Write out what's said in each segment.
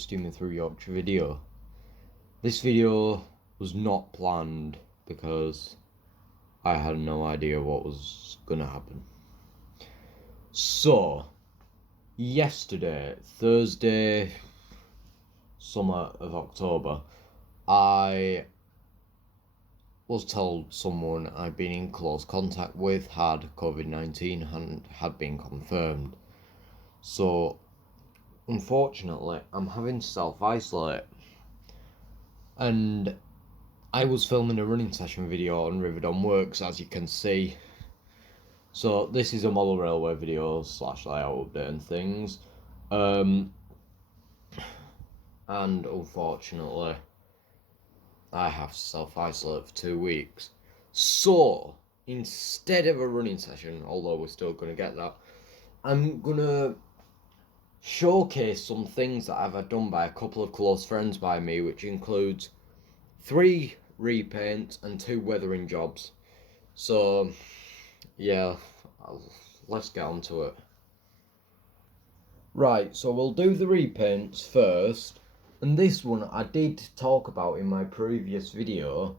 steaming through Yorkshire video. This video was not planned because I had no idea what was gonna happen. So, yesterday, Thursday, summer of October, I was told someone I'd been in close contact with had COVID-19 and had been confirmed. So, unfortunately, I'm having to self-isolate. And I was filming a running session video on Riverdon Works, as you can see. So this is a model railway video / layout update and things. And unfortunately, I have to self-isolate for 2 weeks. So, instead of a running session, although we're still going to get that, I'm going to showcase some things that I've had done by a couple of close friends by me, which includes 3 repaints and 2 weathering jobs. So, yeah, let's get on to it. Right, so we'll do the repaints first. And this one I did talk about in my previous video,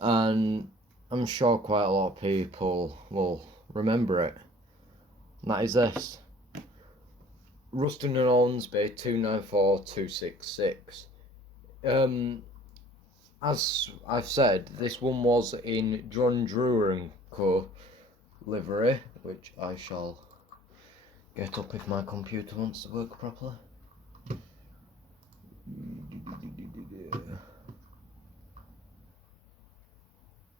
and I'm sure quite a lot of people will remember it. And that is this. Ruston and Ormsby 294266. As I've said, this one was in John Drewer & Co. livery, which I shall get up if my computer wants to work properly.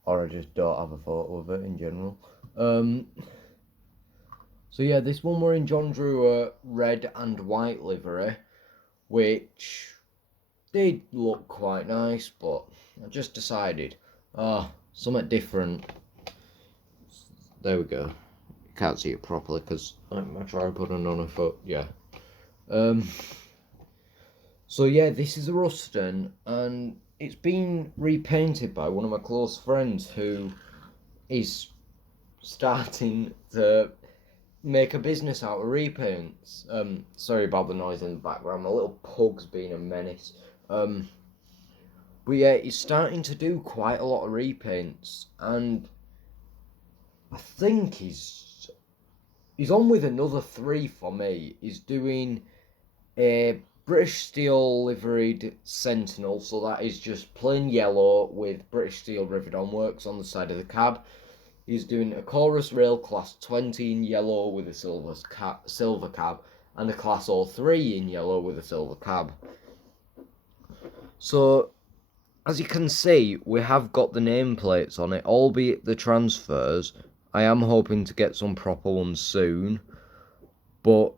Or I just don't have a photo of it in general. So yeah, this one were in John Drewer red and white livery, which did look quite nice, but I just decided, something different. There we go. You can't see it properly because my tripod and on a foot, yeah. So yeah, this is a Ruston, and it's been repainted by one of my close friends who is starting to make a business out of repaints. Sorry about the noise in the background, my little pug's being a menace. But yeah, he's starting to do quite a lot of repaints, and I think he's on with another 3 for me. He's doing a British Steel liveried Sentinel, so that is just plain yellow with British Steel Riverdon Works on the side of the cab. He's doing a Chorus Rail Class 20 in yellow with a silver cab, and a Class 03 in yellow with a silver cab. So, as you can see, we have got the nameplates on it, albeit the transfers. I am hoping to get some proper ones soon, but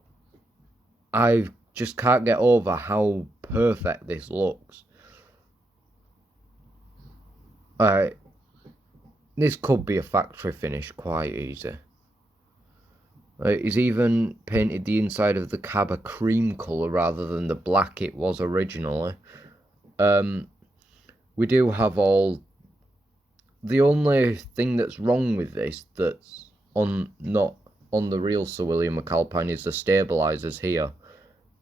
I just can't get over how perfect this looks. Alright, this could be a factory finish quite easy. He's even painted the inside of the cab a cream colour rather than the black it was originally. We do have all... The only thing that's wrong with this that's not on the real Sir William McAlpine is the stabilisers here.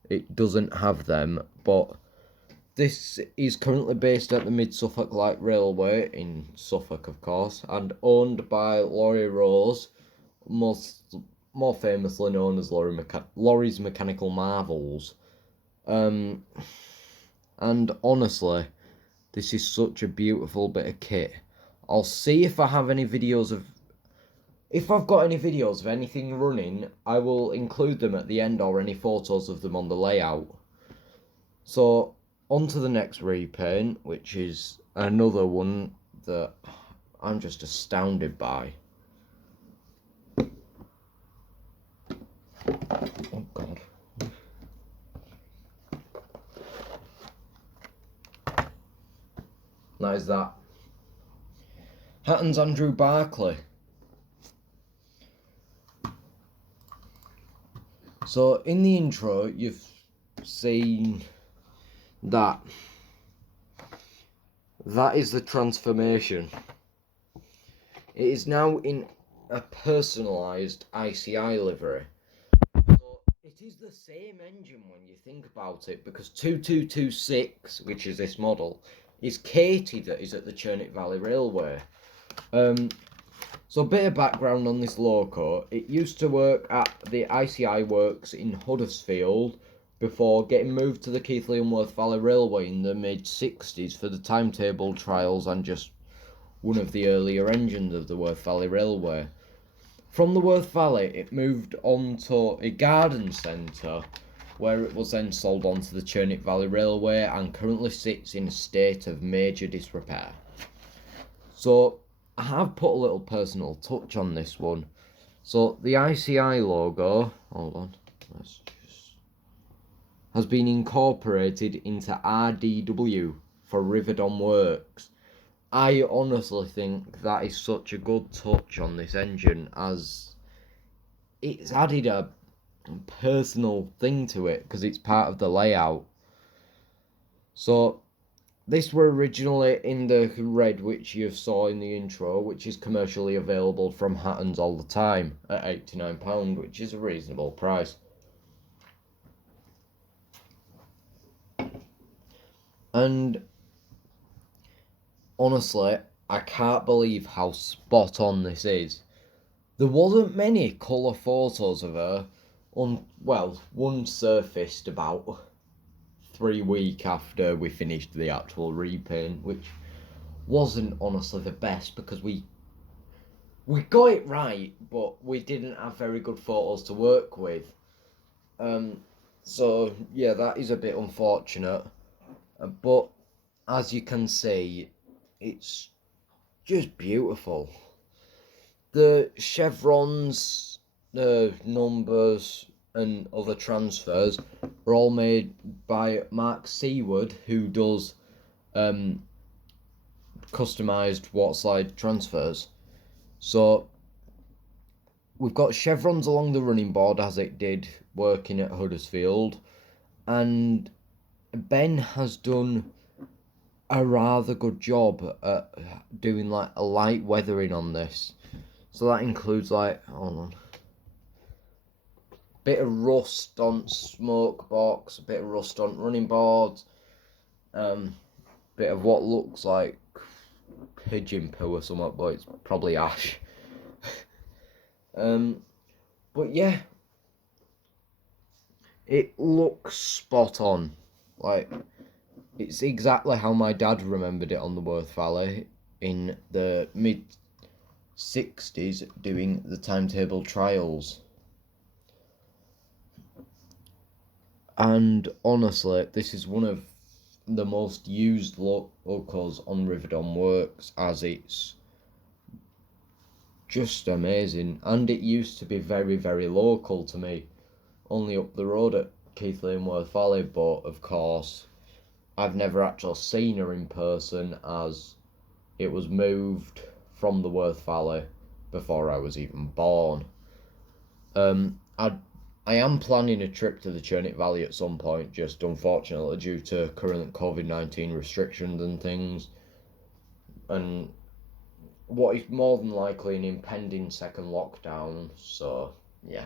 It doesn't have them, but this is currently based at the Mid-Suffolk Light Railway in Suffolk, of course, and owned by Laurie Rose, more famously known as Laurie's Mechanical Marvels. And honestly, this is such a beautiful bit of kit. I'll see if I have any videos of... If I've got any videos of anything running, I will include them at the end, or any photos of them on the layout. So, on to the next repaint, which is another one that I'm just astounded by. Oh god. That is that. Hatton's Andrew Barclay. So, in the intro, you've seen that. That is the transformation. It is now in a personalised ICI livery. So, it it is the same engine when you think about it, because 2226, which is this model, is Katie that is at the Churnick Valley Railway. So a bit of background on this loco. It used to work at the ICI works in Huddersfield before getting moved to the Keighley and Worth Valley Railway in the mid-60s for the timetable trials and just one of the earlier engines of the Worth Valley Railway. From the Worth Valley, it moved on to a garden centre where it was then sold on to the Churnick Valley Railway and currently sits in a state of major disrepair. So I have put a little personal touch on this one. So the ICI logo, has been incorporated into RDW for Riverdon Works. I honestly think that is such a good touch on this engine, as it's added a personal thing to it because it's part of the layout. So this were originally in the red, which you saw in the intro, which is commercially available from Hatton's all the time at £89, which is a reasonable price. And honestly, I can't believe how spot on this is. There wasn't many colour photos of her. One surfaced about 3 weeks after we finished the actual repaint, which wasn't honestly the best because we got it right, but we didn't have very good photos to work with. So yeah, that is a bit unfortunate. But as you can see, it's just beautiful. The chevrons, the numbers, and other transfers are all made by Mark Seaward, who does customised waterside transfers. So we've got chevrons along the running board as it did working at Huddersfield, and Ben has done a rather good job at doing like a light weathering on this. So that includes like, bit of rust on smoke box, a bit of rust on running boards, bit of what looks like pigeon poo or something, but it's probably ash. But yeah, it looks spot on. Like, it's exactly how my dad remembered it on the Worth Valley in the mid-60s doing the timetable trials. And honestly, this is one of the most used locos on Riverdon Works, as it's just amazing. And it used to be very, very local to me, only up the road at Keighley and Worth Valley, but of course I've never actually seen her in person, as it was moved from the Worth Valley before I was even born. I am planning a trip to the Churnick Valley at some point, just unfortunately due to current COVID-19 restrictions and things, and what is more than likely an impending second lockdown, so yeah.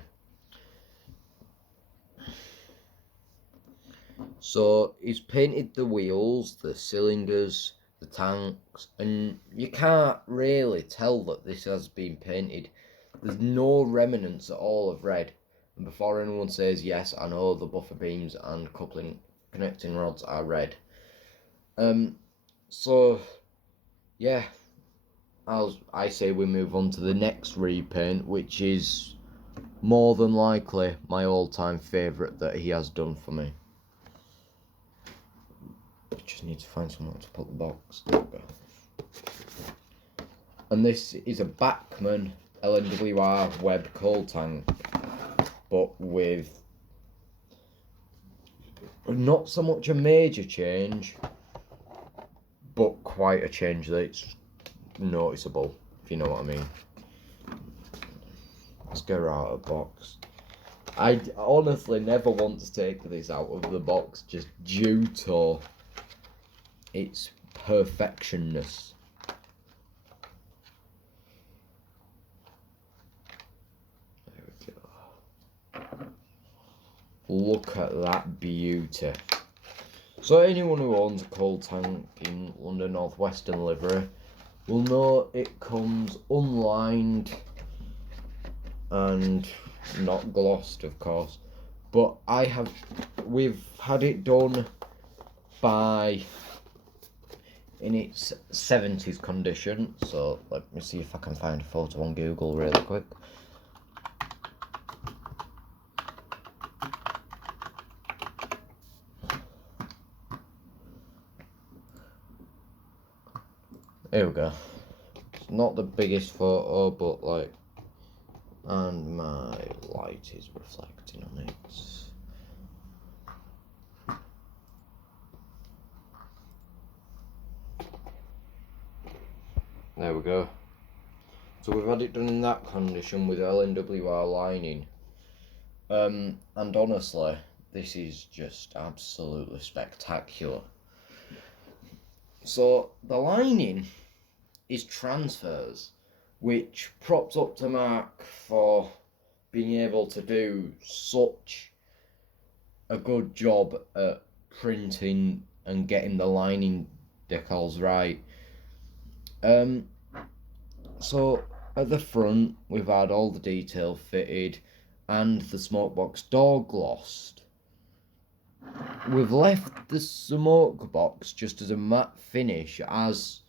So he's painted the wheels, the cylinders, the tanks, and you can't really tell that this has been painted. There's no remnants at all of red. And before anyone says yes, I know the buffer beams and coupling connecting rods are red. So yeah, I say we move on to the next repaint, which is more than likely my all-time favourite that he has done for me. I just need to find somewhere to put the box. There we go. And this is a Bachmann LNWR Webb coal tank, but with not so much a major change, but quite a change that's noticeable, if you know what I mean. Let's get her out of the box. I honestly never want to take this out of the box just due to its perfectionness. There we go. look at that beauty. So anyone who owns a coal tank in London North Western livery will know it comes unlined and not glossed, of course. But we've had it done in its 70s condition. So let me see if I can find a photo on Google really quick. Here we go. It's not the biggest photo, but like, and my light is reflecting on it. There we go. So we've had it done in that condition with LNWR lining. And honestly, this is just absolutely spectacular. So the lining is transfers, which props up to Mark for being able to do such a good job at printing and getting the lining decals right. So at the front we've had all the detail fitted and the smoke box door glossed. We've left the smoke box just as a matte finish, as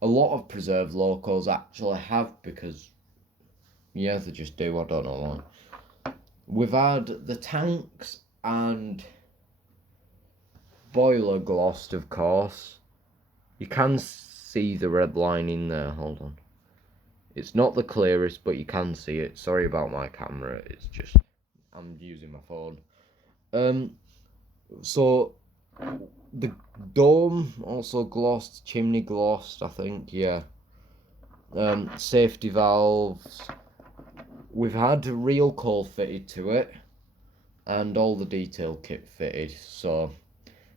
a lot of preserved locos actually have, because yeah, they just do, I don't know why. We've had the tanks and boiler glossed, of course. You can see the red line in there, hold on. It's not the clearest, but you can see it. Sorry about my camera, it's just, I'm using my phone. So the dome also glossed, chimney glossed, I think, yeah. Safety valves. We've had real coal fitted to it, and all the detail kit fitted. So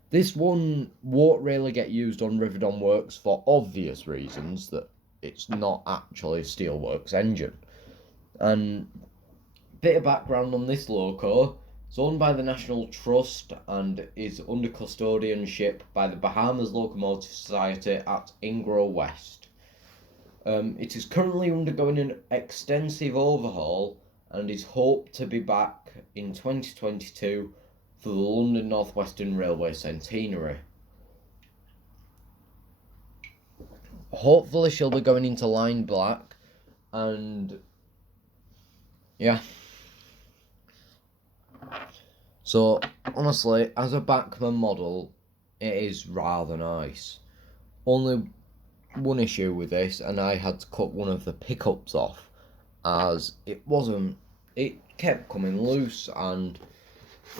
this one won't really get used on Riverdon Works for obvious reasons, that it's not actually a Steelworks engine. And bit of background on this loco. It's owned by the National Trust and is under custodianship by the Bahamas Locomotive Society at Ingrove West. It is currently undergoing an extensive overhaul and is hoped to be back in 2022 for the London North Western Railway centenary. Hopefully she'll be going into line black, and yeah. So honestly, as a Bachmann model, it is rather nice. Only one issue with this, and I had to cut one of the pickups off, as it kept coming loose and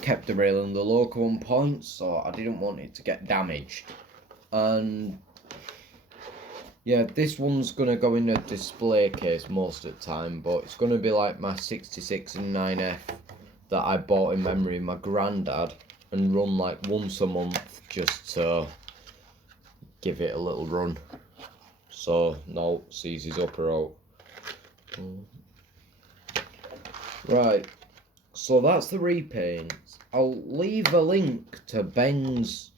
kept derailing the loco on points, so I didn't want it to get damaged. And yeah, this one's going to go in a display case most of the time, but it's going to be like my 66 and 9F that I bought in memory of my granddad and run like once a month just to give it a little run. So no, seizes up or out. Right, so that's the repaints. I'll leave a link to Ben's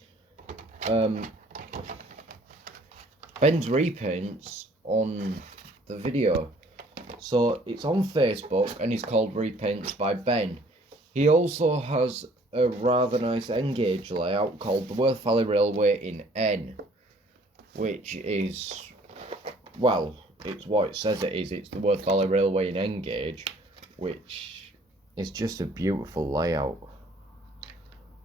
repaints on the video. So it's on Facebook and it's called Repaints by Ben. He also has a rather nice N-gauge layout called the Worth Valley Railway in N, which is, well, it's what it says it is. It's the Worth Valley Railway in N-gauge, which is just a beautiful layout.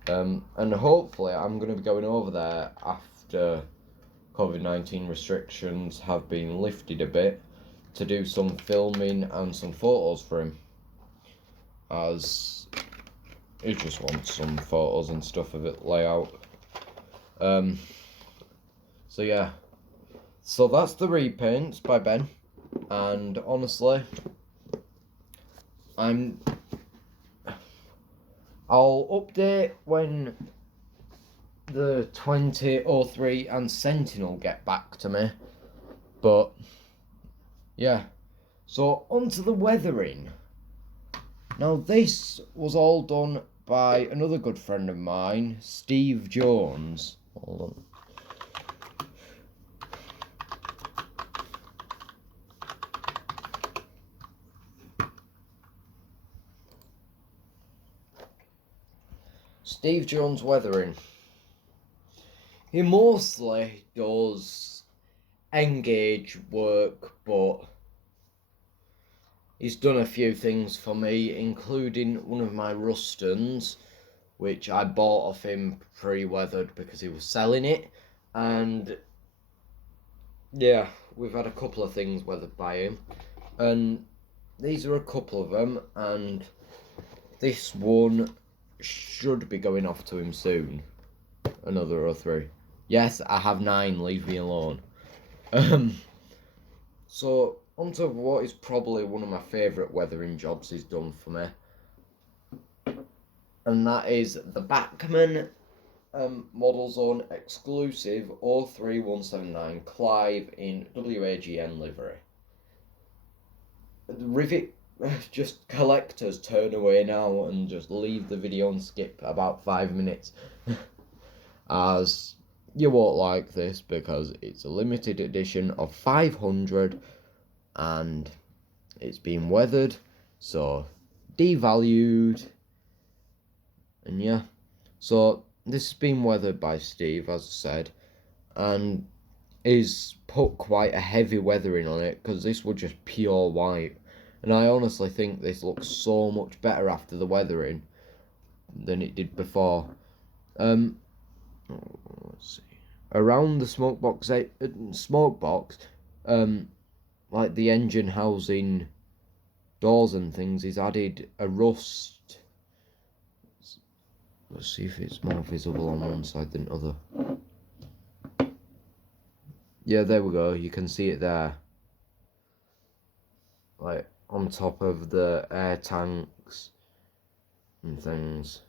And hopefully I'm going to be going over there after COVID-19 restrictions have been lifted a bit to do some filming and some photos for him, as he just wants some photos and stuff of it layout. So yeah, so that's the repaints by Ben, and honestly, I'll update when the 2003 and Sentinel get back to me, but yeah. So onto the weathering. Now this was all done by another good friend of mine, Steve Jones. Hold on. Steve Jones Weathering. He mostly does engage work, but he's done a few things for me, including one of my Rustons, which I bought off him pre-weathered because he was selling it. And yeah, we've had a couple of things weathered by him. And these are a couple of them, and this one should be going off to him soon. Another 03. Yes, I have 9, leave me alone. So, onto what is probably one of my favourite weathering jobs he's done for me. And that is the Bachmann Model Zone exclusive 03179 Clive in WAGN livery. The rivet, just collectors turn away now and just leave the video and skip about 5 minutes. As you won't like this because it's a limited edition of 500 and it's been weathered, so devalued. And yeah, so this has been weathered by Steve, as I said, and is put quite a heavy weathering on it because this was just pure white. And I honestly think this looks so much better after the weathering than it did before. Let's see. Around the smoke box, like the engine housing doors and things, he's added a rust. Let's see if it's more visible on one side than other. Yeah, there we go. You can see it there. Like on top of the air tanks and things.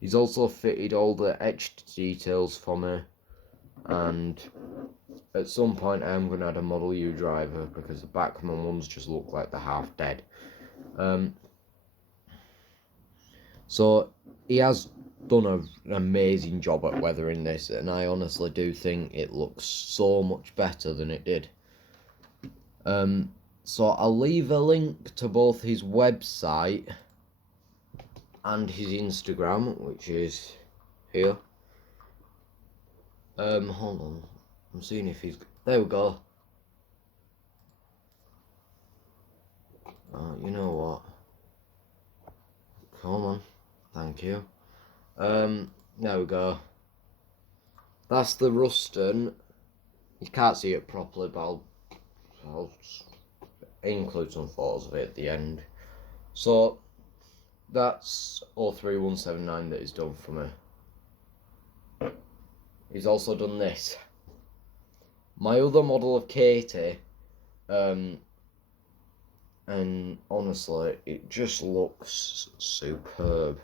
He's also fitted all the etched details for me, and at some point I am going to add a Model U driver because the Bachmann ones just look like they're half dead. So he has done an amazing job at weathering this, and I honestly do think it looks so much better than it did. So I'll leave a link to both his website and his Instagram, which is here. Hold on. I'm seeing if he's... There we go. You know what? Come on. Thank you. There we go. That's the Ruston. You can't see it properly, but I'll include some photos of it at the end. So that's 03179 that he's done for me. He's also done this. My other model of Katie, and honestly, it just looks superb.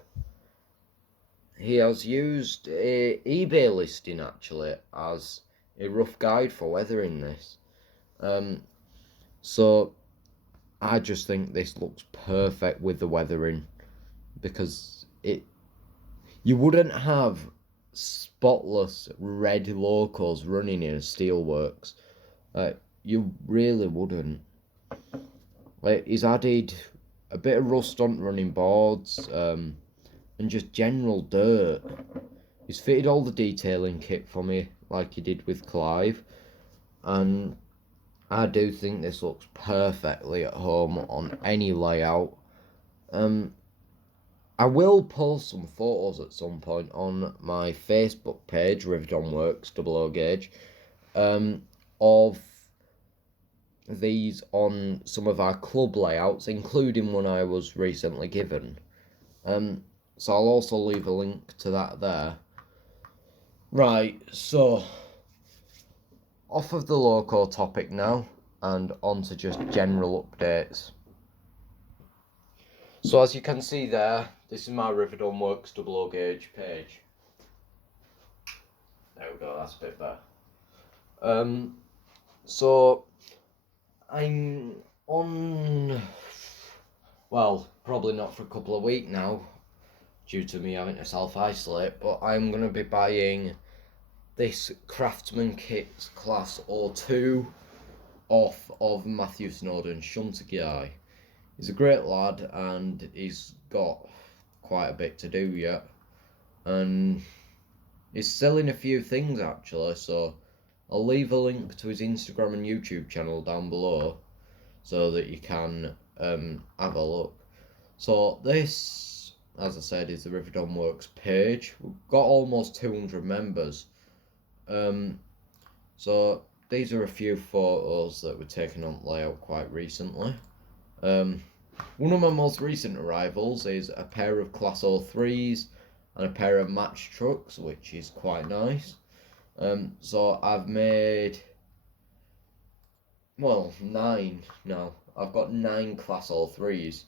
He has used a eBay listing actually as a rough guide for weathering this. So I just think this looks perfect with the weathering, because you wouldn't have spotless red locos running in a steelworks. You really wouldn't. Like, he's added a bit of rust on running boards, and just general dirt. He's fitted all the detailing kit for me, like he did with Clive, and I do think this looks perfectly at home on any layout. I will post some photos at some point on my Facebook page, Riveton Works, double O gauge, of these on some of our club layouts, including one I was recently given. So I'll also leave a link to that there. Right, so off of the loco topic now, and on to just general updates. So as you can see there, this is my Riveton Works double O gauge page. There we go, that's a bit better. So I'm on, well, probably not for a couple of weeks now, due to me having to self-isolate, but I'm going to be buying this Craftsman Kits Class O2 off of Matthew Snowden, Shunter guy. He's a great lad and he's got quite a bit to do yet. And he's selling a few things actually, so I'll leave a link to his Instagram and YouTube channel down below so that you can have a look. So this, as I said, is the Riverdon Works page. We've got almost 200 members. So these are a few photos that were taken on layout quite recently. One of my most recent arrivals is a pair of Class 03s and a pair of match trucks, which is quite nice. So I've made, well, 9 now. I've got 9 Class 03s.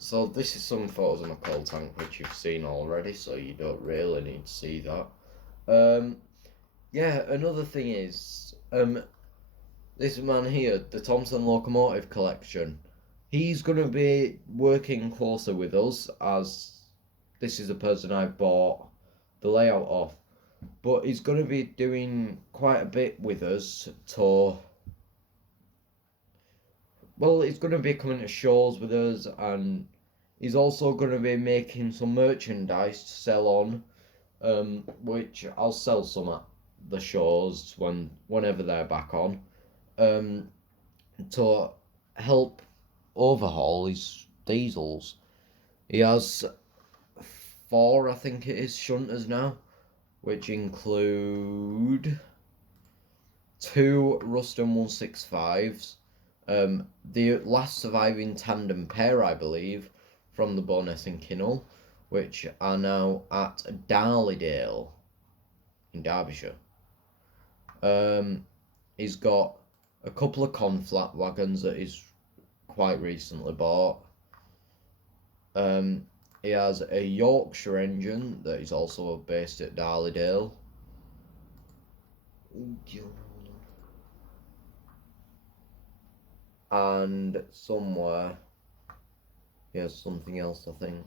So this is some photos of my coal tank, which you've seen already, so you don't really need to see that. Yeah, another thing is, this man here, the Thompson Locomotive collection, he's going to be working closer with us, as this is a person I bought the layout of. But he's going to be doing quite a bit with us to... Well, he's going to be coming to shows with us, and he's also going to be making some merchandise to sell on, which I'll sell some at the shows whenever they're back on, to help overhaul his diesels. He has 4, I think it is, shunters now, which include 2 Ruston 165s, the last surviving tandem pair, I believe, from the Bowness and Kinnell, which are now at Darleydale in Derbyshire. He's got a couple of conflat wagons that he's quite recently bought. He has a Yorkshire engine that is also based at Darleydale. And somewhere he has something else, I think.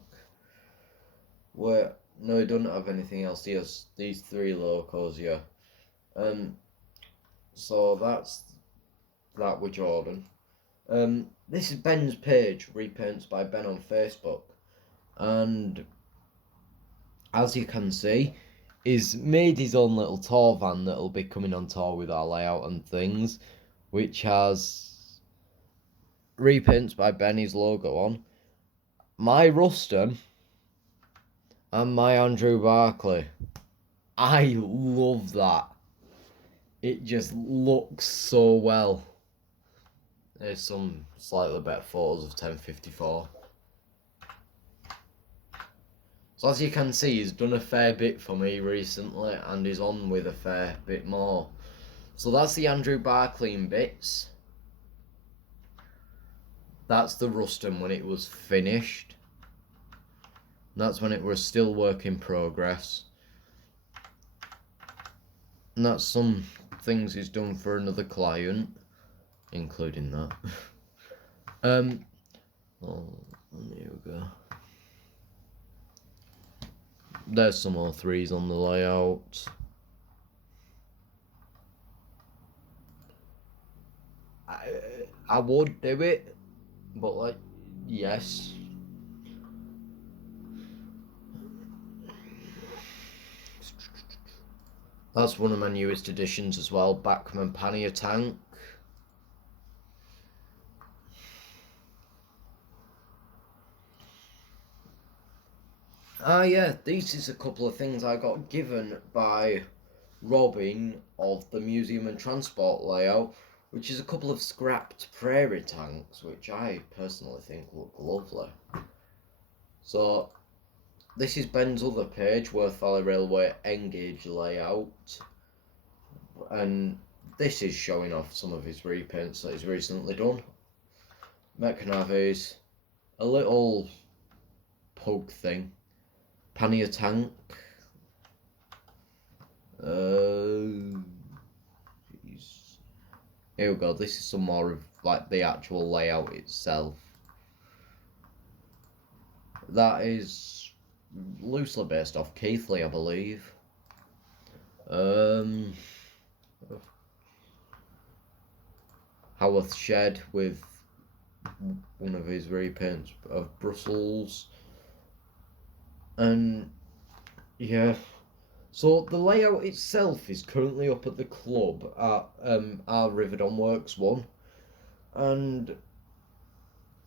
Where no, he doesn't have anything else. He has these 3 locos, yeah. So that's that with Jordan. This is Ben's page, Repaints by Ben on Facebook, and as you can see, he's made his own little tour van that'll be coming on tour with our layout and things, which has Repaints by Benny's logo on, my Ruston, and my Andrew Barclay. I love that. It just looks so well. There's some slightly better photos of 1054. So as you can see, he's done a fair bit for me recently, and he's on with a fair bit more. So that's the Andrew Barclay in bits. That's the Ruston when it was finished. That's when it was still work in progress. And that's some things he's done for another client, including that. Oh, there we go. There's some more 3s on the layout. I would do it, but like, yes. That's one of my newest additions as well, Bachmann Pannier tank. Ah yeah, this is a couple of things I got given by Robin of the Museum and Transport layout, which is a couple of scrapped prairie tanks, which I personally think look lovely. So this is Ben's other page, Worth Valley Railway Engage layout, and this is showing off some of his repaints that he's recently done. Mechanavis, a little pug thing, pannier tank, here we go, this is some more of like the actual layout itself. that is loosely based off Keithley, I believe. Haworth Shed with one of his repaints of Brussels. And yeah, so the layout itself is currently up at the club at our Riverdon Works one, and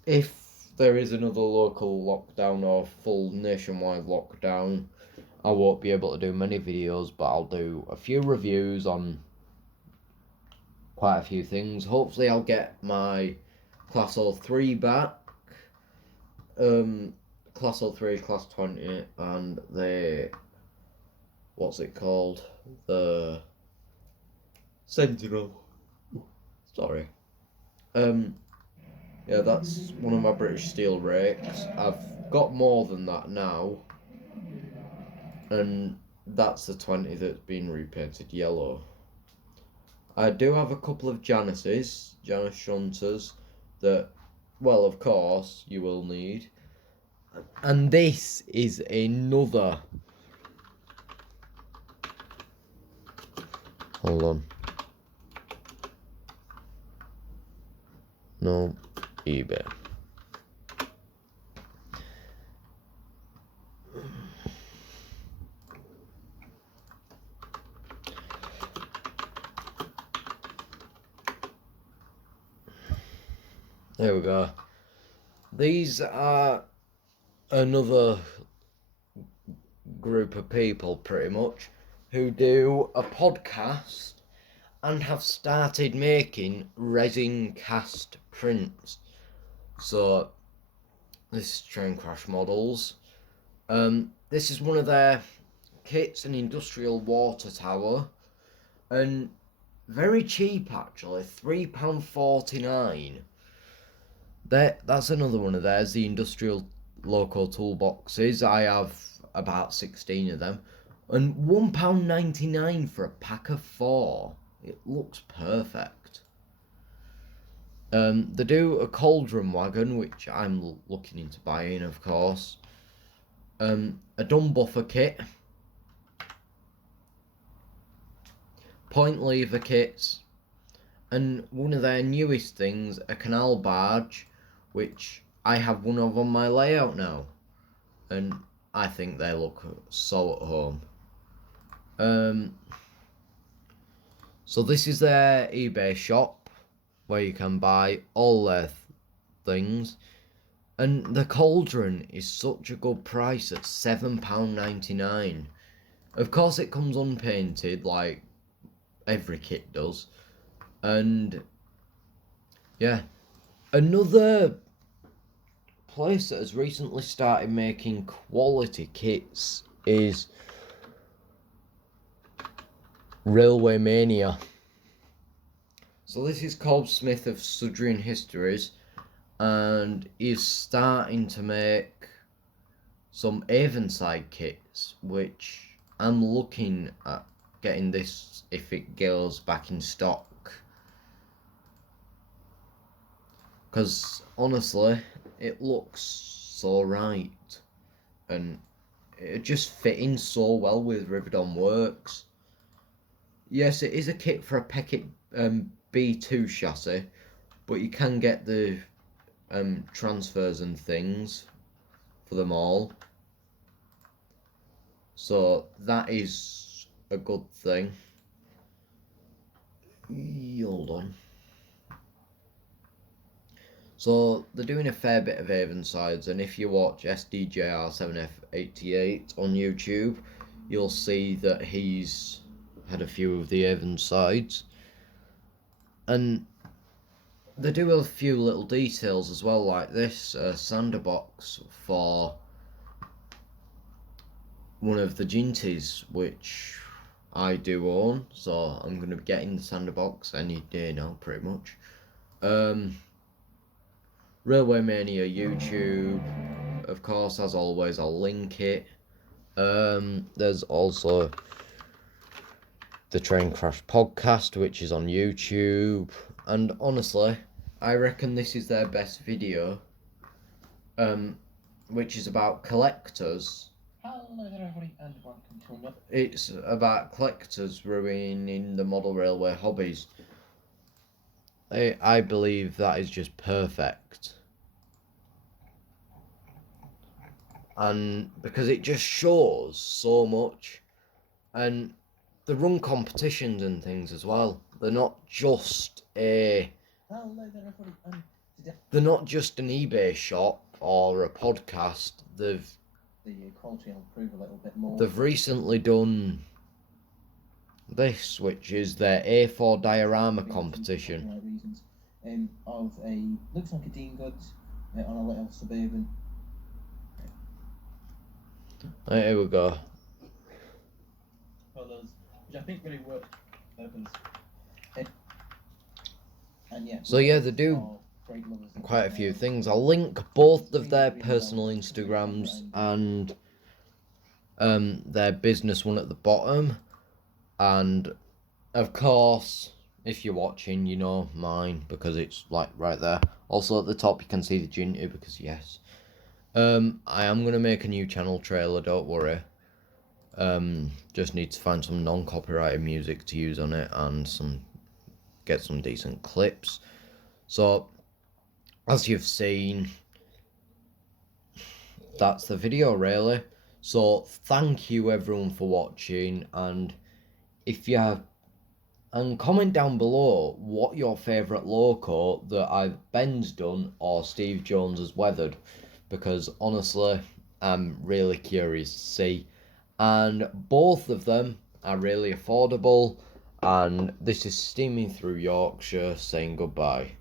if there is another local lockdown or full nationwide lockdown, I won't be able to do many videos, but I'll do a few reviews on quite a few things. Hopefully I'll get my Class 03 back, Class 03, Class 20, and the, what's it called, the Sentinel, sorry. Yeah, that's one of my British Steel rakes. I've got more than that now, and that's the 20 that's been repainted yellow. I do have a couple of Janus shunters, that, well, of course, you will need. And this is another... Hold on. No, eBay. There we go. These are another group of people, pretty much, who do a podcast and have started making resin cast prints. So, this is Train Crash Models. This is one of their kits, an industrial water tower, and very cheap actually, £3.49. That's another one of theirs, the industrial loco toolboxes. I have about 16 of them, and £1.99 for a pack of 4. It looks perfect. They do a cauldron wagon, which I'm looking into buying, of course. A dumb buffer kit, point lever kits, and one of their newest things, a canal barge, which I have one of on my layout now, and I think they look so at home. So this is their eBay shop, where you can buy all their things, and the cauldron is such a good price at £7.99. Of course it comes unpainted, like every kit does, and yeah. Another place that has recently started making quality kits is Railway Mania. So this is Corbs Smith of Sudrian Histories, and is starting to make some Avonside kits, which I'm looking at getting this if it goes back in stock. Because honestly, it looks so right, and it just fit in so well with Riverdon Works. Yes, it is a kit for a Peckett B2 chassis, but you can get the transfers and things for them all. So that is a good thing. Hold on. So they're doing a fair bit of Avonsides, and if you watch SDJR7F88 on YouTube, you'll see that he's had a few of the Avonsides. And they do a few little details as well, like this sander box for one of the Ginties, which I do own, so I'm going to be getting the sander box any day now, pretty much. Railway Mania YouTube, of course, as always, I'll link it. There's also the Train Crash podcast, which is on YouTube, and honestly, I reckon this is their best video which is about collectors. Hello there everybody and welcome to another. It's about collectors ruining the model railway hobbies. I believe that is just perfect. And because it just shows so much. And they run competitions and things as well. They're not just they're not just an eBay shop or a podcast. The quality will improve a little bit more. They've recently done this, which is their A4 diorama competition. Reasons. Of a looks like a Dean Goods on a little Suburban. Right, here we go. Colours, which I think really work. And yeah. So yeah, they do quite a few things. I'll link both of their personal Instagrams and their business one at the bottom. And of course, if you're watching, you know mine because it's like right there. Also at the top you can see the Ginty because yes. I am gonna make a new channel trailer, don't worry. Just need to find some non-copyrighted music to use on it and get some decent clips. So as you've seen, that's the video really. So thank you everyone for watching, and comment down below what your favourite loco that either Ben's done or Steve Jones has weathered, because honestly I'm really curious to see, and both of them are really affordable. And this is Steaming Through Yorkshire saying goodbye.